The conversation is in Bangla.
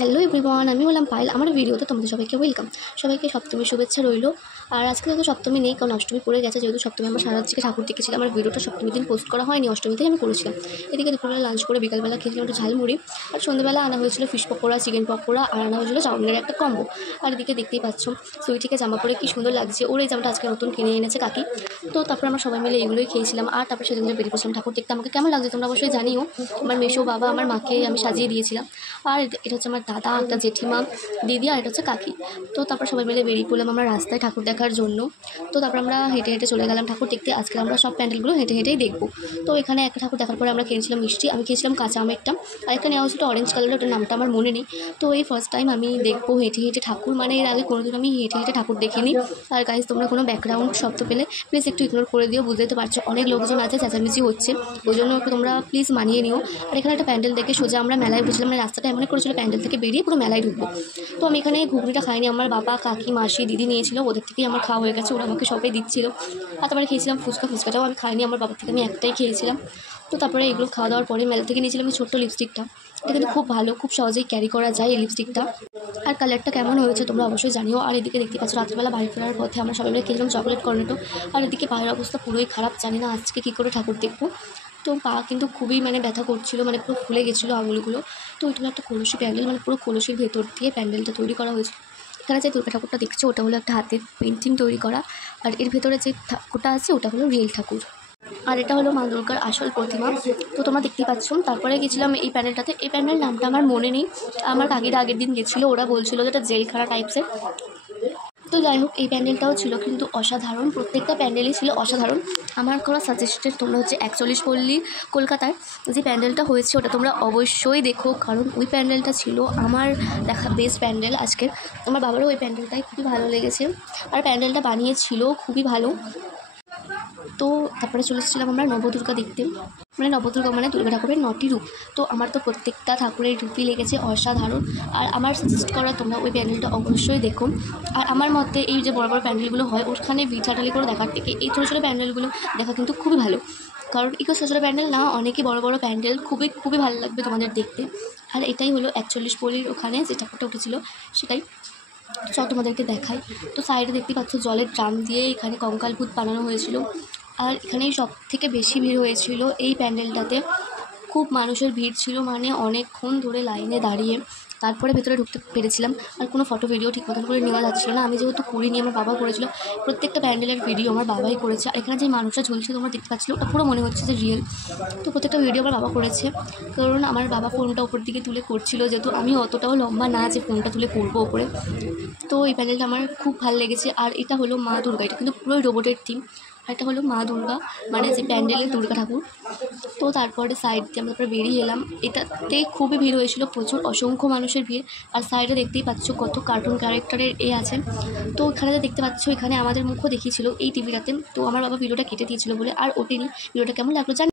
হ্যালো এভরিওয়ান, আমি হলাম পায়েল। আমার ভিডিওতে তোমাদের সবাইকে ওয়েলকাম। সবাইকে সপ্তমীর শুভেচ্ছা রইল। আর আজকে যেহেতু সপ্তমী নেই, কারণ অষ্টমী পড়ে গেছে, যেহেতু সপ্তমী আমার সারা রাত ঠাকুর দেখেছিলাম। আমার ভিডিওটা সপ্তমীর দিন পোস্ট করা হয়নি, অষ্টমীতেই আমি করেছিলাম। এদিকে দুপুরবেলা লাঞ্চ করে বিকালবেলা খেয়েছিলাম একটু ঝালমুড়ি, আর সন্ধ্যেবেলা আনা হয়েছিল ফিশ পকোড়া, চিকেন পকোড়া, আর আনা হয়েছিল চাউমিনের একটা কম্বো। আর এদিকে দেখতেই পাচ্ছ সুইটিকে জামা পরে কি সুন্দর লাগছে। ওর এই জামাটা আজকে নতুন কিনে এনেছে কাকি। তো তারপর আমরা সবাই মিলে এগুলোই খেয়েছিলাম। আর তারপর সেদিন বেরিয়ে পড়ছিলাম ঠাকুর দেখতে। আমাকে কেমন লাগছে তোমরা অবশ্যই জানিও। আমার মেশো বাবা, আমার মাকে আমি সাজিয়ে দিয়েছিলাম। আর এটা হচ্ছে আমার দাদা, একটা জেঠিমা, দিদি, আর এটা হচ্ছে কাকি। তো তারপর সবাই মিলে বেরিয়ে পড়লাম আমরা রাস্তায় ঠাকুর দেখার জন্য। তো তারপর আমরা হেঁটে হেঁটে চলে গেলাম ঠাকুর দেখতে। আজকে আমরা সব প্যান্ডেলগুলো হেঁটে হেঁটেই দেখবো। তো এখানে একটা ঠাকুর দেখার পরে আমরা কিনেছিলাম মিষ্টি। আমি খেয়েছিলাম কাঁচা আমেরটা, আর একটা নেওয়া হচ্ছে অরেঞ্জ কালারের, ওটার নামটা আমার মনে নেই। তো এই ফার্স্ট টাইম আমি দেখবো হেঁটে হেঁটে ঠাকুর, মানে এর আগে কোনোদিন আমি হেঁটে হেঁটে ঠাকুর দেখিনি। আর গাইজ, তোমরা কোনো ব্যাকগ্রাউন্ড শব্দ পেলে প্লিজ একটু ইগনোর করে দিও, বুঝতে তো পারছো অনেক লোকজন আছে, চেঁচামেচি হচ্ছে, ওই জন্য একটু তোমরা প্লিজ মানিয়ে নিও। আর এখানে একটা প্যান্ডেল দেখে সোজা আমরা মেলায় উঠেছিলাম। মানে রাস্তাটা এমন করেছিল প্যান্ডেল থেকে বেরিয়ে পুরো মেলায় ঢুকবো। তো আমি এখানে ঘুগনিটা খাইনি, আমার বাবা, কাকি, মাসি, দিদি নিয়েছিল, ওদের থেকেই আমার খাওয়া হয়ে গেছে, ওরা আমাকে সবাই দিচ্ছিল। আর তারপরে খেয়েছিলাম ফুচকাটাও আমি খাইনি, আমার বাবার থেকে আমি একটাই খেয়েছিলাম। তো তারপরে এগুলো খাওয়া দাওয়ার পরে মেলা থেকে নিয়েছিলাম এই ছোট্ট লিপস্টিকটা। এটা কিন্তু খুব ভালো, খুব সহজেই ক্যারি করা যায় এই লিপস্টিকটা। আর কালারটা কেমন হয়েছে তোমরা অবশ্যই জানিও। আর এদিকে দেখতে পাচ্ছ রাত্রিবেলা বাড়ি ফেরার পথে আমরা সবাই মিলে খেয়েছিলাম চকলেট কর্নেটো। আর এদিকে পায়ের অবস্থা পুরোই খারাপ, জানি না আজকে কী করে ঠাকুর দেখবো। তো পা কিন্তু খুবই ব্যথা করছিলো, পুরো ফুলে গেছিলো আঙুলগুলো। তো ওইটা একটা কলসি প্যান্ডেল, পুরো কলসির ভেতর দিয়ে প্যান্ডেলটা তৈরি করা হয়েছে। এখানে যে দুর্গা ঠাকুরটা দেখছো ওটা হলো একটা হাতের পেন্টিং তৈরি করা, আর এর ভেতরে যে ঠাকুরটা আছে ওটা হলো রিয়েল ঠাকুর। আর এটা হলো মা দুর্গার আসল প্রতিমা। তো তোমরা দেখতেই পাচ্ছ। তারপরে গেছিলাম এই প্যান্ডেলটাতে। এই প্যান্ডেল নামটা আমার মনে নেই, আমার কাকিরা আগের দিন গেছিলো, ওরা বলছিলো যে এটা জেলখানা টাইপসের। তো যাই হোক, এই প্যান্ডেলটাও ছিল কিন্তু অসাধারণ, প্রত্যেকটা প্যান্ডেলই ছিল অসাধারণ। আমার করা সাজেস্টেড তোমরা হচ্ছে 41 পল্লী কলকাতায় যে প্যান্ডেলটা হয়েছে ওটা তোমরা অবশ্যই দেখো, কারণ ওই প্যান্ডেলটা ছিল আমার দেখা বেস্ট প্যান্ডেল আজকের। আমার বাবারও ওই প্যান্ডেলটাই খুবই ভালো লেগেছে, আর প্যান্ডেলটা বানিয়েছিল খুবই ভালো। তো তারপরে চলে এসেছিলাম আমরা নবদুর্গা দেখতে। নবদুর্গা দুর্গা ঠাকুরের 9টি রূপ। তো আমার তো প্রত্যেকটা ঠাকুরের রূপই লেগেছে অসাধারণ। আর আমার সাজেস্ট করা তোমরা ওই প্যান্ডেলটা অবশ্যই দেখো। আর আমার মতে এই যে বড় বড় প্যান্ডেলগুলো হয় ওখানে ভিড়াটালি করে দেখার থেকে এই ছোটো ছোটো প্যান্ডেলগুলো দেখা কিন্তু খুবই ভালো। কারণ এগুলো ছোটো ছোটো প্যান্ডেল না, অনেকই বড় বড় প্যান্ডেল, খুবই খুবই ভালো লাগবে তোমাদের দেখতে। আর এটাই হলো 41 পল্লীর ওখানে যে ঠাকুরটা উঠেছিল সেটাই। চল তোমাদেরকে দেখাই। তো সাইডে দেখতে পাচ্ছ জলের ড্রাম দিয়ে এখানে কঙ্কাল ভূত বানানো হয়েছিল। আর এখানেই সব থেকে বেশি ভিড় হয়েছিল এই প্যান্ডেলটাতে, খুব মানুষের ভিড় ছিল, অনেকক্ষণ ধরে লাইনে দাঁড়িয়ে তারপরে ভেতরে ঢুকতে পেরেছিলাম। আর কোনো ফটো ভিডিও ঠিক মতন করে নেওয়া যাচ্ছিলো না, আমি যেহেতু করিনি, আমার বাবা করেছিল। প্রত্যেকটা প্যান্ডেলের ভিডিও আমার বাবাই করেছে। আর এখানে যে মানুষরা ঝুলছে তোমরা দেখতে পাচ্ছিলো ওটা পুরো মনে হচ্ছে যে রিয়েল। তো প্রত্যেকটা ভিডিও আমার বাবা করেছে, কারণ আমার বাবা ফোনটা ওপর দিকে তুলে করছিল, যেহেতু আমি অতটাও লম্বা না যে ফোনটা তুলে করবো ওপরে। তো এই প্যান্ডেলটা আমার খুব ভালো লেগেছে। আর এটা হলো মা দুর্গা, এটা কিন্তু পুরোই রোবটের থিম। আর এটা হলো মা দুর্গা, যে প্যান্ডেলের দুর্গা ঠাকুর। তো তারপরে সাইড দিয়ে আমরা বেরিয়ে এলাম। এটাতে খুবই ভিড় হয়েছিল, প্রচুর অসংখ্য মানুষের ভিড়। আর সাইডে দেখতেই পাচ্ছ কত কার্টুন ক্যারেক্টারের আছে। তো এখানে যে দেখতে পাচ্ছ এখানে আমাদের মুখও দেখিয়েছিল এই টিভিটাতে। তো আমার বাবা ভিডিওটা কেটে দিয়েছিল বলে আর ওঠেনি। ভিডিওটা কেমন লাগলো জানি।